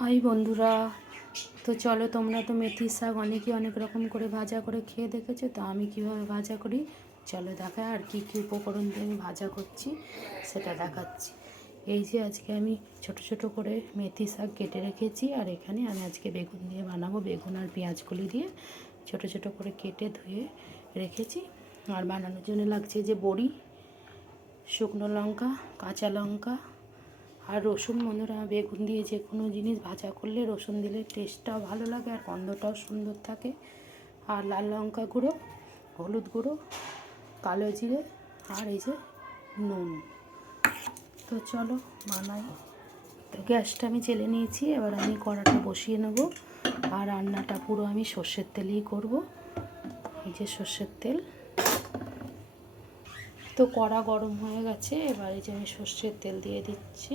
High বন্ধুরা, তো চলো, তোমরা তো মেথির শাক অনেকে অনেক রকম করে ভাজা করে খেয়ে দেখেছো। তো আমি কিভাবে ভাজা করি চলো দেখা, আর কি কি উপকরণ দিয়ে আমি ভাজা করছি সেটা দেখাচ্ছি। এই যে আজকে আমি ছোট ছোট করে মেথি শাক কেটে রেখেছি, আর এখানে আমি আজকে বেগুন দিয়ে বানাবো। বেগুন আর পেঁয়াজকলি দিয়ে ছোট ছোট করে কেটে ধুয়ে রেখেছি। আর বানানোর জন্য লাগছে যে বড়ি, শুকনো লঙ্কা, কাঁচা লঙ্কা আর রসুন। বন্ধুরা, বেগুন দিয়ে যে কোনো জিনিস ভাজা করলে রসুন দিলে টেস্টটাও ভালো লাগে আর গন্ধটাও সুন্দর থাকে। আর লাল লঙ্কা গুঁড়ো, হলুদ গুঁড়ো, কালো জিরে আর এই যে নুন। তো চলো বানাই। তো গ্যাসটা আমি জেলে নিয়েছি, এবার আমি কড়াটা বসিয়ে নেব। আর রান্নাটা পুরো আমি সর্ষের তেলেই করব। এই যে সর্ষের তেল। তো কড়া গরম হয়ে গেছে, এবার এই যে আমি সর্ষের তেল দিয়ে দিচ্ছি।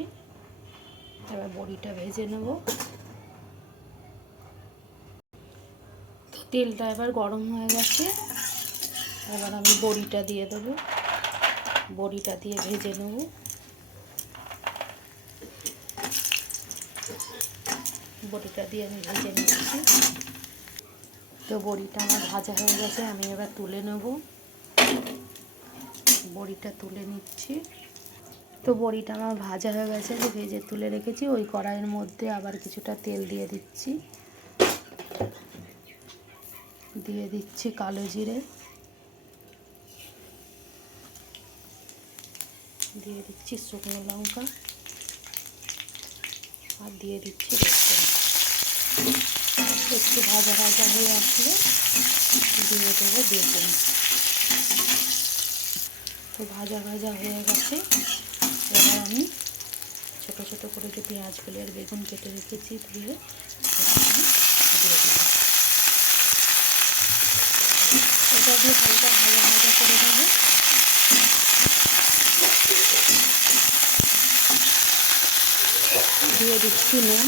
এবার বড়িটা ভেজে নেব। তো তেলটা এবার গরম হয়ে গেছে, এবার আমি বড়িটা দিয়ে দেবো। বড়িটা দিয়ে ভেজে নেব। বড়িটা দিয়ে আমি ভেজে নিচ্ছি। তো বড়িটা আমার ভাজা হয়ে গেছে, আমি এবার তুলে নেব। বড়িটা তুলে নিচ্ছি। তো বড়িটা আমার ভাজা হয়ে গেছে, ভেজে তুলে রেখেছি। ওই কড়াইয়ের মধ্যে আবার কিছুটা তেল দিয়ে দিচ্ছি। দিয়ে দিচ্ছি কালো জিরে, দিয়ে দিচ্ছি শুকনো লঙ্কা, আর দিয়ে দিচ্ছি রসুন। একটু ভাজা ভাজা হয়ে আসলে দিয়ে দেবো বেগুন। তো ভাজা ভাজা হয়ে গেছে, এবার আমি ছোটো ছোটো করে যে পেঁয়াজগুলি আর বেগুন কেটে রেখেছি ধুয়ে দিয়ে দিলাম। এটা দিয়ে হালকা ভাজা ভাজা করে দেবো। দিয়ে দিচ্ছি নুন,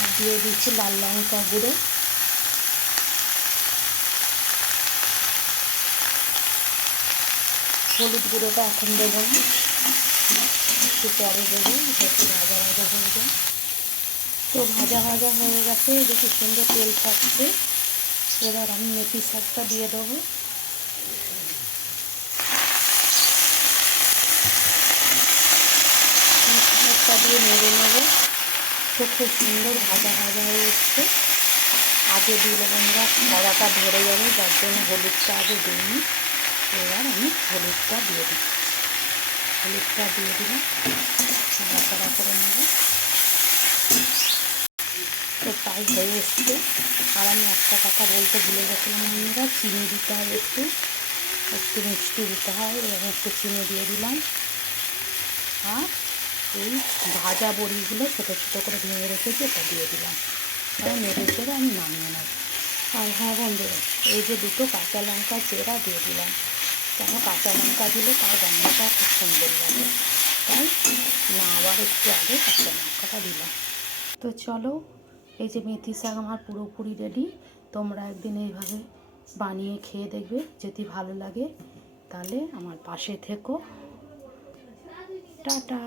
আর দিয়ে দিচ্ছি লাল লঙ্কা গুঁড়ো, হলুদ গুঁড়োটা এখন দেবো না, একটু পরে দেবো, একটু ভাজা ভাজা হয়ে যায়। তো ভাজা ভাজা হয়ে গেছে, দেখি সুন্দর তেল ছাড়ছে। এবার আমি মেথি শাকটা দিয়ে দেবো। মেথি শাকটা দিয়ে নেড়ে নেবো। তো খুব সুন্দর ভাজা ভাজা হয়ে এসছে। আগে দিলে বন্ধুরা কড়াটা ধরে যাবে, যার জন্য হলুদটা আগে দিইনি। এবার আমি হলুদটা দিয়ে দিচ্ছি। হলুদটা দিয়ে দিলাম, নাড়াচাড়া করে নেব। তো প্রায় হয়ে এসছে। আর আমি একটা কথা বলতে ভুলে গেছিলাম বন্ধুরা, চিনি দিতে হবে, একটু একটু মিষ্টি দিতে হয়। এবং একটু চিনি দিয়ে দিলাম। আর এই ভাজা বড়িগুলো ছোটো ছোটো করে ভেঙে রেখেছি, এটা দিয়ে দিলাম। এবার নেড়ে চেড়ে আমি নামিয়ে নেব। আর হ্যাঁ বন্ধুরা, এই যে দুটো কাঁচা লঙ্কা চেরা দিয়ে দিলাম, কেন কাঁচা লঙ্কা দিলে তার গন্ধটা খুব সুন্দর লাগে, তাই না আবার একটু আগে কাঁচা লঙ্কাটা দিলাম। তো চলো, এই যে মেথি শাক আমার পুরোপুরি রেডি। তোমরা একদিন এইভাবে বানিয়ে খেয়ে দেখবে, যদি ভালো লাগে তাহলে আমার পাশে থেকো। টাটা।